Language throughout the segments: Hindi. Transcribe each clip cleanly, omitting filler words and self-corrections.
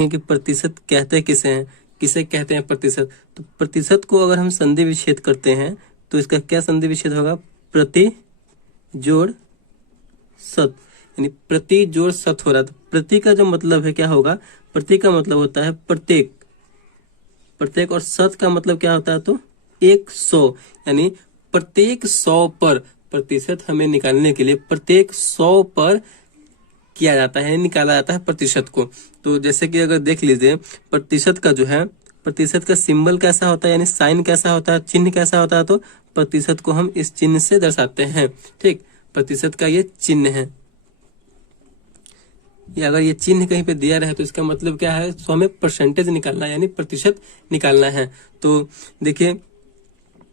कि प्रतिशत कहते किसे हैं, किसे कहते हैं प्रतिशत। तो प्रतिशत को अगर हम संधि विच्छेद करते हैं तो इसका क्या संधि विच्छेद होगा, प्रति जोड़ शत, यानी प्रति जोड़ शत हो रहा है। तो प्रति का जो मतलब है क्या होगा, प्रति का मतलब होता है प्रत्येक, प्रत्येक, और शत का मतलब क्या होता है, तो 100, यानी प्रत्येक 100 पर प्रतिशत हमें निकालने के लिए प्रत्येक 100 पर किया जाता है, निकाला जाता है प्रतिशत को। तो जैसे कि अगर देख लीजिए प्रतिशत का जो है, प्रतिशत का सिंबल कैसा होता है, यानी साइन कैसा होता है, चिन्ह कैसा होता है, तो प्रतिशत को हम इस चिन्ह से दर्शाते हैं। ठीक, प्रतिशत का ये चिन्ह है। ये अगर ये चिन्ह कहीं पे दिया रहे तो इसका मतलब क्या है, तो हमें परसेंटेज निकालना है, यानी प्रतिशत निकालना है। तो देखिए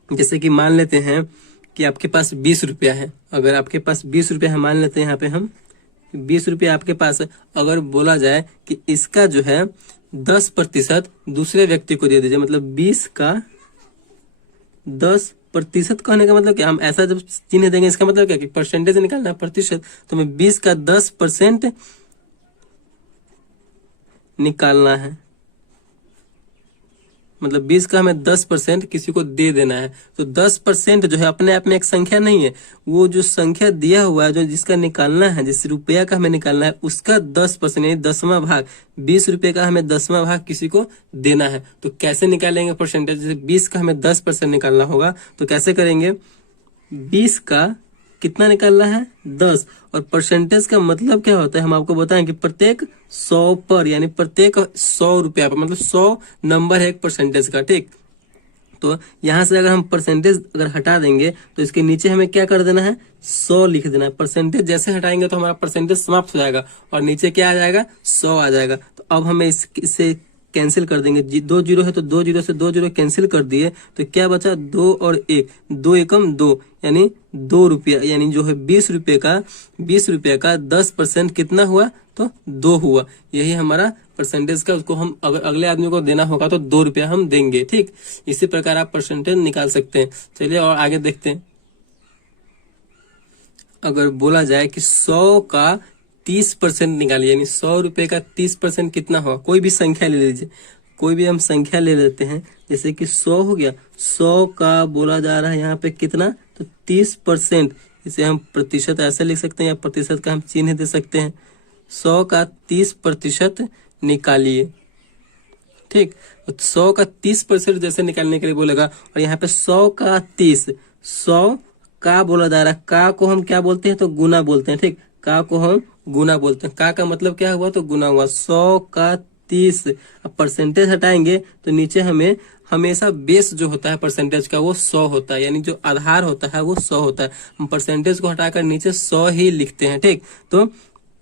जैसे कि मान लेते हैं कि आपके पास 20 रुपया है, अगर आपके पास 20 रुपया है, मान लेते हैं यहाँ पे हम 20 रुपया आपके पास है, अगर बोला जाए कि इसका जो है 10% दूसरे व्यक्ति को दे दीजिए, मतलब 20 का 10% कहने का मतलब क्या, हम ऐसा जब चिन्ह देंगे इसका मतलब क्या कि परसेंटेज निकालना है, प्रतिशत। तो हमें 20 का 10% निकालना है, मतलब 20 का हमें 10% किसी को दे देना है। तो 10% जो है अपने आप में एक संख्या नहीं है, वो जो संख्या दिया हुआ है, जो जिसका निकालना है, जिस रुपया का हमें निकालना है, उसका 10% यानी 10वां भाग, 20 रुपये का हमें 10वां भाग किसी को देना है। तो कैसे निकालेंगे परसेंटेज, जैसे 20 का हमें 10% निकालना होगा तो कैसे करेंगे, 20 का कितना निकालना है, 10, और परसेंटेज का मतलब क्या होता है हम आपको बताएं कि प्रत्येक 100 पर, यानी प्रत्येक 100 रुपया पर, मतलब 100 नंबर है एक परसेंटेज का। ठीक, तो यहां से अगर हम परसेंटेज अगर हटा देंगे तो इसके नीचे हमें क्या कर देना है, 100 लिख देना है। परसेंटेज जैसे हटाएंगे तो हमारा परसेंटेज समाप्त हो जाएगा और नीचे क्या आ जाएगा, 100 आ जाएगा। तो अब हमें इससे कैंसिल कर देंगे, 2 जीरो है तो 2 जीरो से 2 जीरो कैंसिल कर दिए, तो क्या बचा, 2 और 1, 2 एकम 2, यानी 2 रुपया, यानी जो है 20 रुपये का 10% कितना हुआ, तो 2 हुआ। यही हमारा परसेंटेज का, उसको हम अगर अगले आदमी को देना होगा तो 2 रुपया हम देंगे। ठीक, इसी प्रकार आप परसेंटेज निकाल सकते हैं। चलिए और आगे देखते हैं। अगर बोला जाए कि 100 का 30% निकालिए, यानी 100 रुपये का 30% कितना होगा, कोई भी संख्या ले लीजिए, कोई भी हम संख्या ले लेते हैं, जैसे कि 100 हो गया, 100 का बोला जा रहा है यहाँ पे कितना, तो 30%, इसे हम प्रतिशत ऐसे लिख सकते हैं या प्रतिशत का हम चिन्ह दे सकते हैं। 100 का 30% निकालिए। ठीक, तो 100 का 30% जैसे निकालने के लिए बोलेगा, और यहाँ पे 100 का 30, 100 का बोला जा रहा है, का को हम क्या बोलते हैं, तो गुना बोलते हैं। ठीक, का को हम गुना बोलते हैं, का मतलब क्या हुआ, तो गुना हुआ। 100 का 30, अब परसेंटेज हटाएंगे तो नीचे हमें हमेशा बेस जो होता है परसेंटेज का वो 100 होता है, यानी जो आधार होता है वो 100 होता है। हम परसेंटेज को हटाकर नीचे 100 ही लिखते हैं। ठीक, तो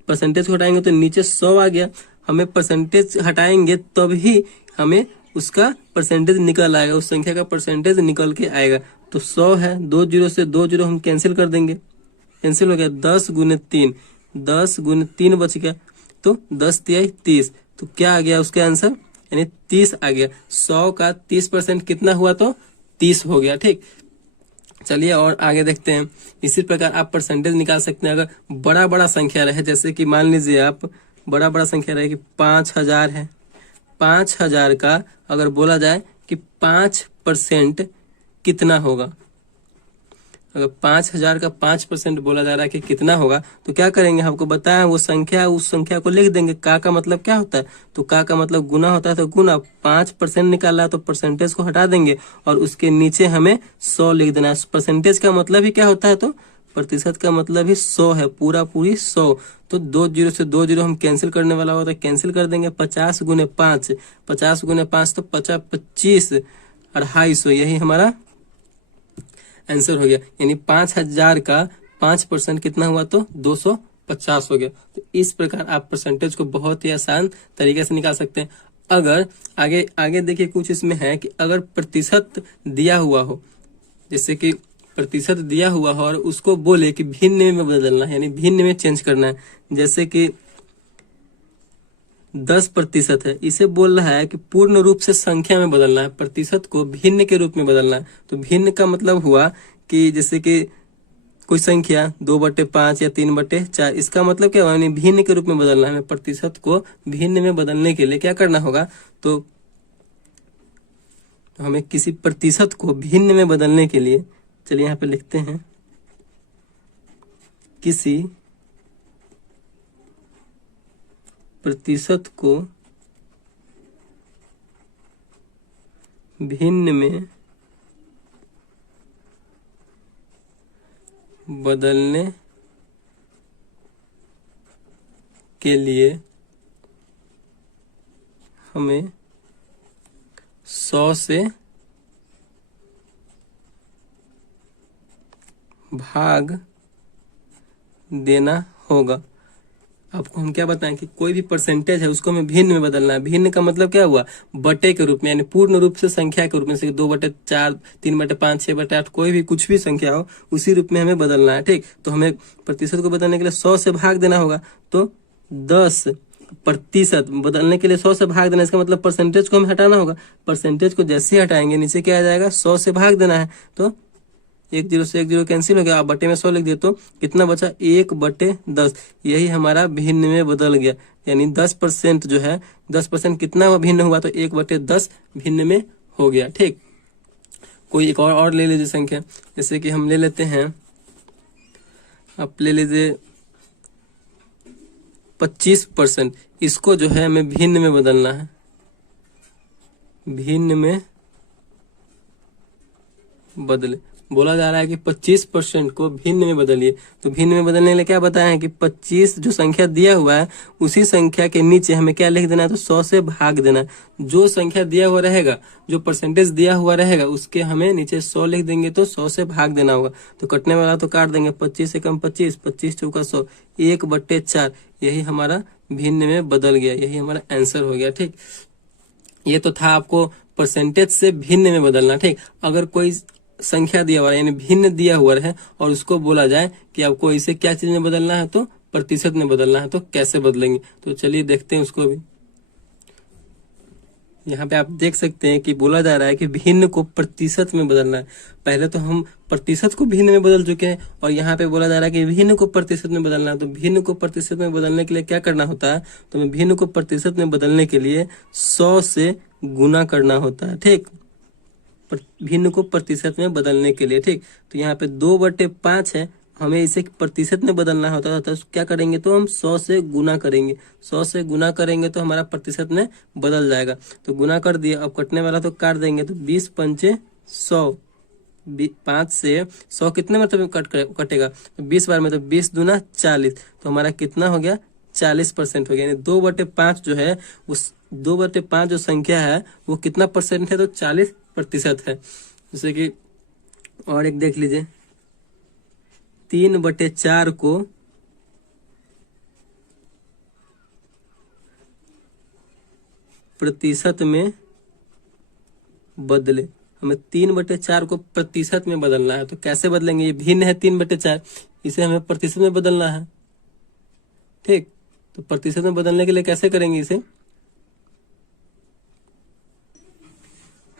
परसेंटेज को हटाएंगे तो नीचे 100 आ गया, हमें परसेंटेज हटाएंगे तभी हमें उसका परसेंटेज निकल आएगा, उस संख्या का परसेंटेज निकल के आएगा। तो 100 है, 2 जीरो से 2 जीरो हम कैंसिल कर देंगे, कैंसिल हो गया, 10 गुने 3, 10 गुने 3 बच गया, तो 10 तिहाई 30, तो क्या आ गया उसका आंसर, यानी 30 आ गया। 100 का 30% कितना हुआ, तो 30 हो गया। ठीक, चलिए और आगे देखते हैं। इसी प्रकार आप परसेंटेज निकाल सकते हैं। अगर बड़ा बड़ा संख्या रहे, जैसे कि मान लीजिए आप बड़ा बड़ा संख्या रहे कि 5000 है, 5000 का अगर बोला जाए कि 5% कितना होगा, अगर 5000 का 5% बोला जा रहा है कि कितना होगा, तो क्या करेंगे, हमको बताया वो संख्या, उस संख्या को लिख देंगे। का मतलब क्या होता है, तो का मतलब गुना होता है, तो गुना 5% निकाला तो परसेंटेज को हटा देंगे और उसके नीचे हमें 100 लिख देना है। परसेंटेज का मतलब ही क्या होता है, तो प्रतिशत का मतलब ही 100 है, पूरा पूरी 100। तो 2 जीरो से 2 जीरो हम कैंसिल करने वाला होता है, कैंसिल कर देंगे। 50 गुने 5, 50 गुने 5 तो 50, 25, 250, यही हमारा आंसर हो गया। यानी 5000 का 5% कितना हुआ, तो 250 हो गया। तो इस प्रकार आप परसेंटेज को बहुत ही आसान तरीके से निकाल सकते हैं। अगर आगे आगे देखिए कुछ इसमें है कि अगर प्रतिशत दिया हुआ हो, जैसे कि प्रतिशत दिया हुआ हो और उसको बोले कि भिन्न में बदलना है, यानी भिन्न में चेंज करना है, जैसे कि 10% है, इसे बोल रहा है कि पूर्ण रूप से संख्या में बदलना है, प्रतिशत को भिन्न के रूप में बदलना है। तो भिन्न का मतलब हुआ कि जैसे कि कोई संख्या 2/5 या 3/4, इसका मतलब क्या हुआ, हमें भिन्न के रूप में बदलना है। हमें प्रतिशत को भिन्न में बदलने के लिए क्या करना होगा, तो हमें किसी प्रतिशत को भिन्न में बदलने के लिए, चलिए यहाँ पे लिखते हैं, किसी प्रतिशत को भिन्न में बदलने के लिए हमें 100 से भाग देना होगा। आपको हम क्या बताएं कि कोई भी परसेंटेज है उसको हमें भिन्न में बदलना है। भिन्न का मतलब क्या हुआ, बटे के रूप में, यानी पूर्ण रूप से संख्या के रूप में, जैसे 2/4, 3/5, 6/8, कोई भी कुछ भी संख्या हो उसी रूप में हमें बदलना है। ठीक, तो हमें प्रतिशत को बदलने के लिए 100 से भाग देना होगा। तो 10% बदलने के लिए 100 से भाग देना, इसका मतलब परसेंटेज को हमें हटाना होगा। परसेंटेज को जैसे ही हटाएंगे नीचे क्या आ जाएगा, 100 से भाग देना है। तो 1 0 से 1 0 कैंसिल हो गया, आप बटे में 100 लिख दिए तो कितना बचा, 1/10। यही हमारा भिन्न में बदल गया, यानी 10% जो है, 10% कितना भिन्न हुआ, तो 1/10 भिन्न में हो गया। ठीक, कोई एक और ले लीजिए संख्या, जैसे कि हम ले लेते हैं, आप ले लीजिए 25%। इसको जो है हमें भिन्न में बदलना है, भिन्न में बदले, बोला जा रहा है कि 25% को भिन्न में बदलिए। तो भिन्न में बदलने के लिए क्या बताया है कि 25 जो संख्या दिया हुआ है उसी संख्या के नीचे हमें क्या लिख देना है, तो 100 से भाग देना है। जो संख्या दिया हुआ रहेगा, जो परसेंटेज दिया हुआ रहेगा, उसके हमें नीचे 100 लिख देंगे तो 100 से भाग देना होगा। तो कटने वाला तो काट देंगे, 25 से कम 25, 25 चौका 100, 1/4। यही हमारा भिन्न में बदल गया, यही हमारा आंसर हो गया। ठीक, ये तो था आपको परसेंटेज से भिन्न में बदलना। ठीक, अगर कोई संख्या दिया हुआ है यानी भिन्न दिया हुआ है और उसको बोला जाए कि आपको इसे क्या चीज में बदलना है, तो प्रतिशत में बदलना है, तो कैसे बदलेंगे, तो चलिए देखते हैं उसको भी। यहाँ पे आप देख सकते हैं कि बोला जा रहा है कि भिन्न को प्रतिशत में बदलना है। पहले तो हम प्रतिशत को भिन्न में बदल चुके हैं और यहाँ पे बोला जा रहा है कि भिन्न को प्रतिशत में बदलना है। तो भिन्न को प्रतिशत में बदलने के लिए क्या करना होता है, तो हमें भिन्न को प्रतिशत में बदलने के लिए 100 से गुना करना होता है। ठीक, भिन्न को प्रतिशत में बदलने के लिए। ठीक, तो यहाँ पे 2/5 है, हमें इसे प्रतिशत में बदलना होता है, तो क्या करेंगे, तो हम 100 से गुना करेंगे। 100 से गुना करेंगे तो हमारा प्रतिशत में बदल जाएगा। तो गुना कर दिया, अब कटने वाला तो काट देंगे, तो 20 पंचे 100, 5 से 100 कितने मतलब कटेगा, तो 20 बार में, तो 20 दूना 40, तो हमारा कितना हो गया, 40% हो गया। यानी 2/5 जो है, उस 2/5 जो संख्या है वो कितना परसेंट है, तो 40% है। जैसे कि और एक देख लीजिए, 3/4 को प्रतिशत में बदले। हमें 3/4 को प्रतिशत में बदलना है, तो कैसे बदलेंगे, ये भिन्न है 3/4, इसे हमें प्रतिशत में बदलना है। ठीक, तो प्रतिशत में बदलने के लिए कैसे करेंगे, इसे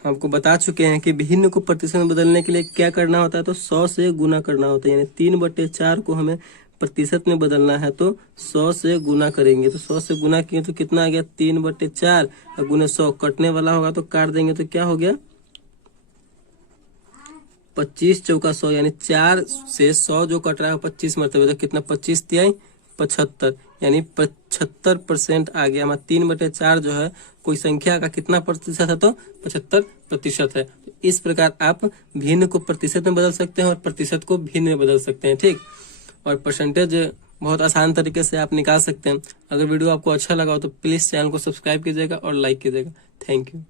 आपको बता चुके हैं कि भिन्न को प्रतिशत में बदलने के लिए क्या करना होता है, तो 100 से गुना करना होता है। यानी 3/4 को हमें प्रतिशत में बदलना है, तो 100 से गुना करेंगे। तो 100 से गुना किए तो कितना आ गया, 3/4 और गुने 100, कटने वाला होगा तो काट देंगे, तो क्या हो गया, 25 चौका 100, यानी 4 से 100 जो कट रहा है 25 मरतबे, तो कितना, 25 तिहाई 75, यानी 75% आ गया। हमारा 3/4 जो है कोई संख्या का कितना प्रतिशत है, तो 75% है। इस प्रकार आप भिन्न को प्रतिशत में बदल सकते हैं और प्रतिशत को भिन्न में बदल सकते हैं। ठीक, और परसेंटेज बहुत आसान तरीके से आप निकाल सकते हैं। अगर वीडियो आपको अच्छा लगा हो तो प्लीज चैनल को सब्सक्राइब कीजिएगा और लाइक कीजिएगा। Thank you.